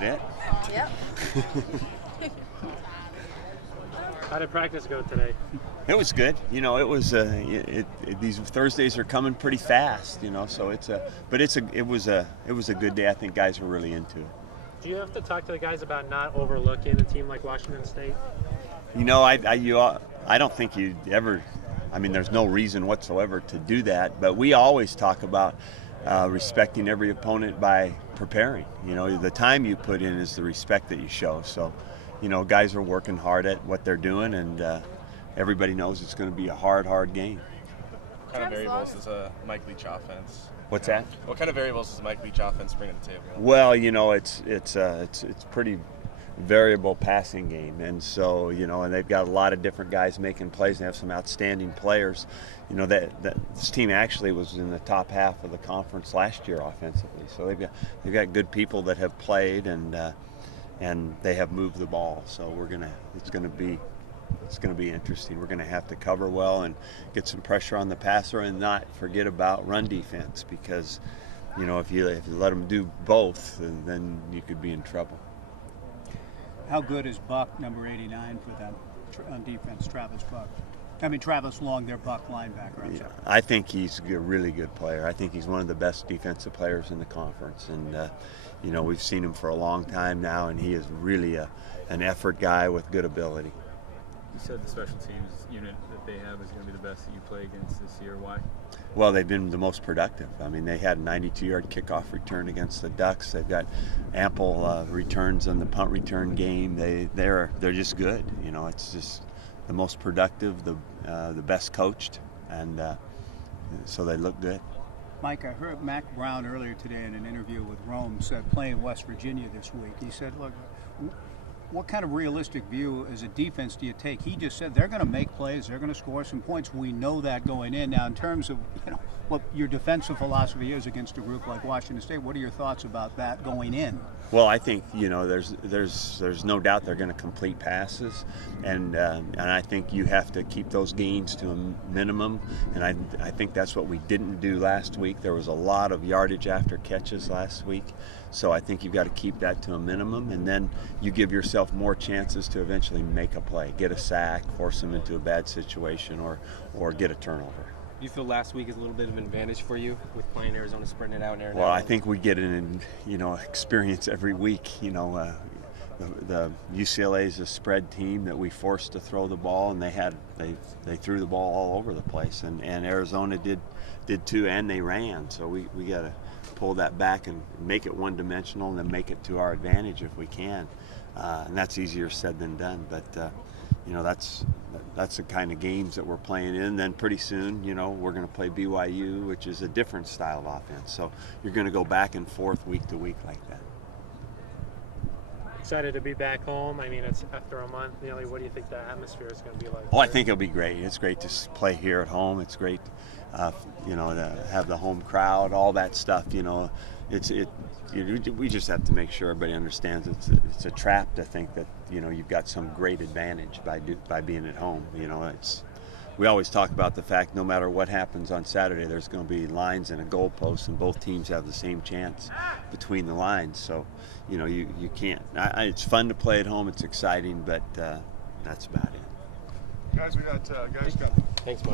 that it? Yep. How did practice go today? It was good. You know, it was these Thursdays are coming pretty fast. You know, so it was a good day. I think guys were really into it. Do you have to talk to the guys about not overlooking a team like Washington State? You know, I don't think you ever. I mean, there's no reason whatsoever to do that. But we always talk about respecting every opponent by preparing. You know, the time you put in is the respect that you show. So, you know, guys are working hard at what they're doing, and everybody knows it's going to be a hard game. What kind of variables does a Mike Leach offense? What's that? What kind of variables does a Mike Leach offense bring to the table? Well, you know, it's pretty variable passing game, and so, you know, and they've got a lot of different guys making plays, and they have some outstanding players. You know, that this team actually was in the top half of the conference last year offensively, so they've got good people that have played, and they have moved the ball. So it's going to be interesting. We're going to have to cover well and get some pressure on the passer, and not forget about run defense, because, you know, if you let them do both, then you could be in trouble. How good is Buck, number 89, for them on defense, Travis Long, their Buck linebacker? Yeah, I think he's a really good player. I think he's one of the best defensive players in the conference, and you know, we've seen him for a long time now, and he is really an effort guy with good ability. You said the special teams unit that they have is going to be the best that you play against this year. Why? Well, they've been the most productive. I mean, they had a 92-yard kickoff return against the Ducks. They've got ample returns on the punt return game. They're just good. You know, it's just the most productive, the best coached, and so they look good. Mike, I heard Mac Brown earlier today in an interview with Rome said playing West Virginia this week. He said, look, what kind of realistic view as a defense do you take? He just said they're going to make plays, they're going to score some points. We know that going in. Now, in terms of, you know, what your defensive philosophy is against a group like Washington State, what are your thoughts about that going in? Well, I think, you know, there's no doubt they're going to complete passes, and I think you have to keep those gains to a minimum, and I think that's what we didn't do last week. There was a lot of yardage after catches last week, so I think you've got to keep that to a minimum, and then you give yourself more chances to eventually make a play, get a sack, force them into a bad situation, or get a turnover. Do you feel last week is a little bit of an advantage for you with playing Arizona, sprinting it out and Arizona? Well, I think we get an experience every week. You know, the UCLA is a spread team that we forced to throw the ball, and they threw the ball all over the place, and Arizona did too, and they ran. So we got to pull that back and make it one-dimensional, and then make it to our advantage if we can. And that's easier said than done, but. You know, that's the kind of games that we're playing in. Then pretty soon, you know, we're going to play BYU, which is a different style of offense. So you're going to go back and forth week to week like that. Excited to be back home. I mean, it's after a month. Nearly, what do you think the atmosphere is going to be like? Oh, I think it'll be great. It's great to play here at home. It's great, you know, to have the home crowd, all that stuff. You know, we just have to make sure everybody understands it's a trap to think that, you know, you've got some great advantage by being at home. You know, we always talk about the fact no matter what happens on Saturday, there's going to be lines and a goalpost, and both teams have the same chance between the lines. So, you know, you can't. It's fun to play at home. It's exciting, but that's about it. Guys, we got guys. Thanks, Mike.